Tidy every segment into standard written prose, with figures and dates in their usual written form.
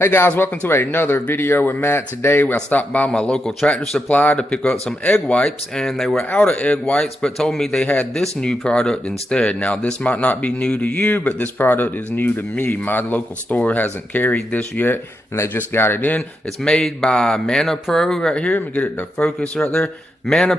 Hey guys, welcome to another video with Matt. Today I stopped by my local Tractor Supply to pick up some egg wipes, and they were out of egg wipes but told me they had this new product instead. Now this might not be new to you, but this product is new to me. My local store hasn't carried this yet and they just got it in. It's made by Manna right here. Let me get it to focus right there. Manna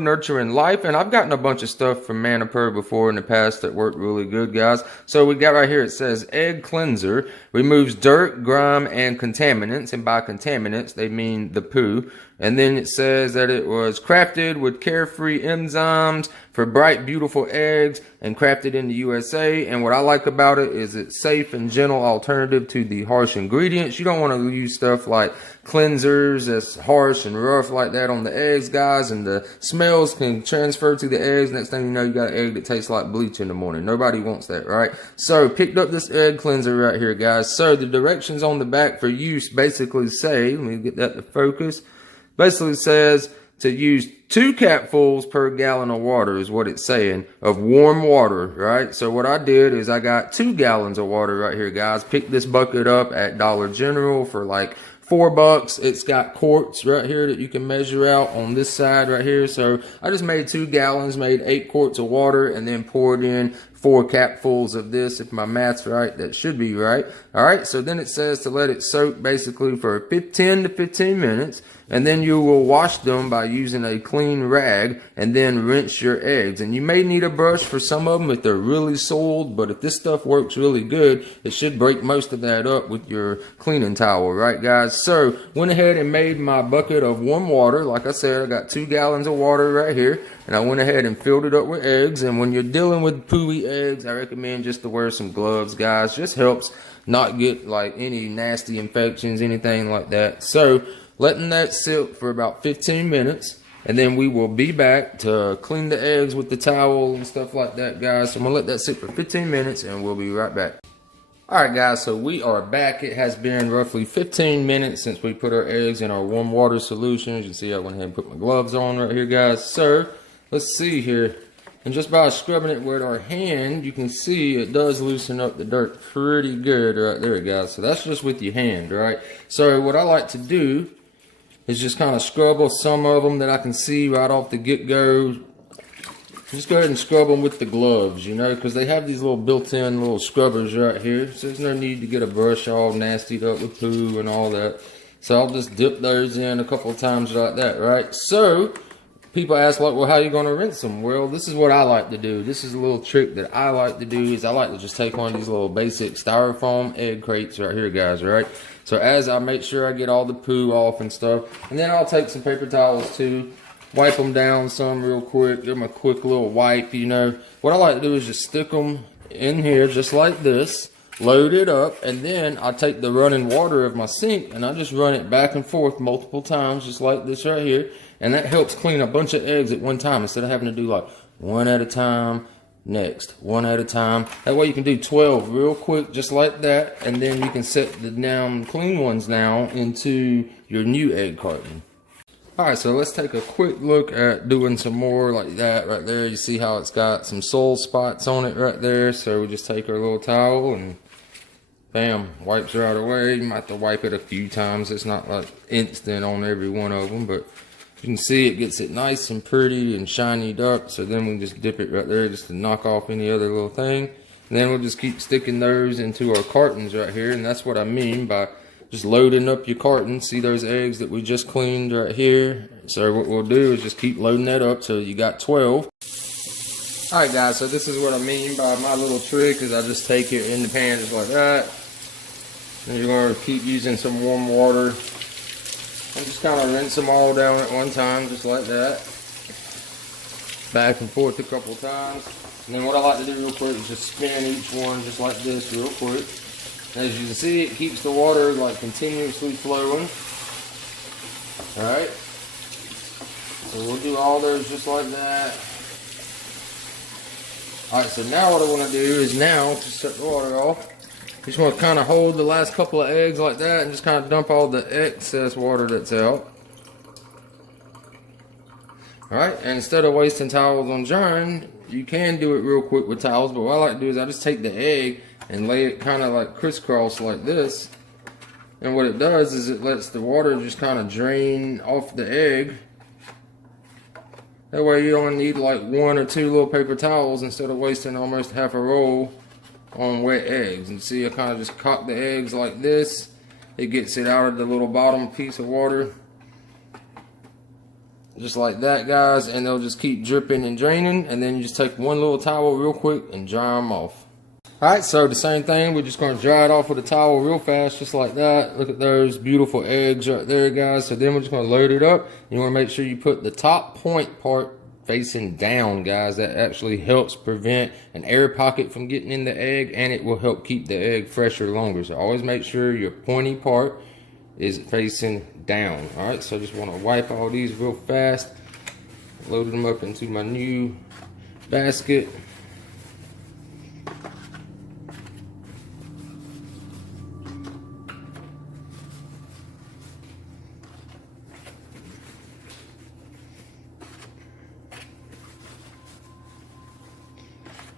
Nurturing Life, and I've gotten a bunch of stuff from Manna before in the past that worked really good, guys. So we got right here, it says egg cleanser, removes dirt, grime, and contaminants, and by contaminants they mean the poo. And then it says that it was crafted with carefree enzymes for bright, beautiful eggs and crafted in the USA. And what I like about it is it's safe and gentle alternative to the harsh ingredients. You don't want to use stuff like cleansers that's harsh and rough like that on the eggs, guys, and the smells can transfer to the eggs. Next thing you know, you got an egg that tastes like bleach in the morning. Nobody wants that, right? So picked up this egg cleanser right here, guys. So the directions on the back for use basically say, let me get that to focus, basically says to use 2 capfuls per gallon of water is what it's saying, of warm water, right? So what I did is I got 2 gallons of water right here, guys. Picked this bucket up at Dollar General for like $4. It's got quarts right here that you can measure out on this side right here. So I just made 2 gallons, made 8 quarts of water, and then poured in 4 capfuls of this. If my math's right, that should be right. All right, so then it says to let it soak basically for 10 to 15 minutes, and then you will wash them by using a clean rag and then rinse your eggs. And you may need a brush for some of them if they're really soiled, but if this stuff works really good, it should break most of that up with your cleaning towel, right, guys? So went ahead and made my bucket of warm water. Like I said, I got 2 gallons of water right here, and I went ahead and filled it up with eggs. And when you're dealing with pooey eggs, I recommend just to wear some gloves, guys. Just helps not get like any nasty infections, anything like that. So letting that sit for about 15 minutes, and then we will be back to clean the eggs with the towel and stuff like that, guys. So I'm gonna let that sit for 15 minutes and we'll be right back. Alright guys, so we are back. It has been roughly 15 minutes since we put our eggs in our warm water solution. As you can see, I went ahead and put my gloves on right here, guys. So let's see here. And just by scrubbing it with our hand, you can see it does loosen up the dirt pretty good right there, guys. So that's just with your hand, right? So what I like to do is just kind of scrub off some of them that I can see right off the get-go. Just go ahead and scrub them with the gloves, you know, because they have these little built-in little scrubbers right here. So there's no need to get a brush all nastied up with poo and all that. So I'll just dip those in a couple of times like that, right? So people ask, like, well, how are you going to rinse them? Well, this is what I like to do. This is a little trick that I like to do, is I like to just take one of these little basic styrofoam egg crates right here, guys, right? So as I make sure I get all the poo off and stuff, and then I'll take some paper towels too, wipe them down some real quick, give them a quick little wipe, you know. What I like to do is just stick them in here just like this, load it up, and then I take the running water of my sink and I just run it back and forth multiple times just like this right here. And that helps clean a bunch of eggs at one time instead of having to do like one at a time, next, one at a time. That way you can do 12 real quick just like that, and then you can set the down clean ones now into your new egg carton. Alright, so let's take a quick look at doing some more like that right there. You see how it's got some soil spots on it right there. So we just take our little towel and bam, wipes right away. You might have to wipe it a few times. It's not like instant on every one of them, but you can see it gets it nice and pretty and shinied up. So then we just dip it right there just to knock off any other little thing. And then we'll just keep sticking those into our cartons right here. And that's what I mean by just loading up your carton. See those eggs that we just cleaned right here? So what we'll do is just keep loading that up till you got 12. Alright guys, so this is what I mean by my little trick, is I just take it in the pan just like that. And you're going to keep using some warm water. And just kind of rinse them all down at one time, just like that. Back and forth a couple times. And then what I like to do real quick is just spin each one just like this real quick. As you can see, it keeps the water like continuously flowing. Alright. So we'll do all those just like that. Alright, so now what I want to do is now, just set the water off. Just want to kind of hold the last couple of eggs like that and just kind of dump all the excess water that's out. Alright, and instead of wasting towels on drying, you can do it real quick with towels, but what I like to do is I just take the egg and lay it kind of like crisscross like this. And what it does is it lets the water just kind of drain off the egg. That way you only need like 1 or 2 little paper towels instead of wasting almost half a roll on wet eggs. And see, I kind of just cock the eggs like this. It gets it out of the little bottom piece of water. Just like that, guys, and they'll just keep dripping and draining, and then you just take 1 little towel real quick and dry them off. Alright, so the same thing, we're just going to dry it off with a towel real fast, just like that. Look at those beautiful eggs right there, guys. So then we're just going to load it up. You want to make sure you put the top point part facing down, guys. That actually helps prevent an air pocket from getting in the egg, and it will help keep the egg fresher longer. So always make sure your pointy part is facing down. Alright, so I just want to wipe all these real fast. Load them up into my new basket.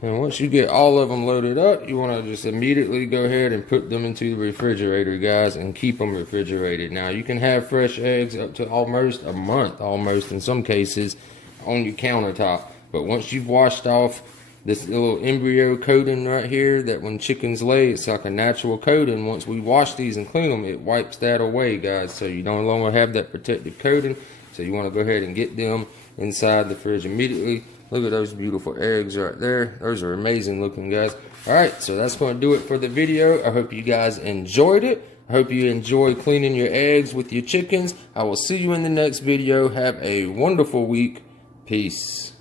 And once you get all of them loaded up, you want to just immediately go ahead and put them into the refrigerator, guys, and keep them refrigerated. Now, you can have fresh eggs up to almost a month, almost in some cases, on your countertop. But once you've washed off this little embryo coating right here, that when chickens lay, it's like a natural coating. Once we wash these and clean them, it wipes that away, guys. So you no longer have that protective coating. So you want to go ahead and get them inside the fridge immediately. Look at those beautiful eggs right there. Those are amazing looking, guys. Alright, so that's going to do it for the video. I hope you guys enjoyed it. I hope you enjoy cleaning your eggs with your chickens. I will see you in the next video. Have a wonderful week. Peace.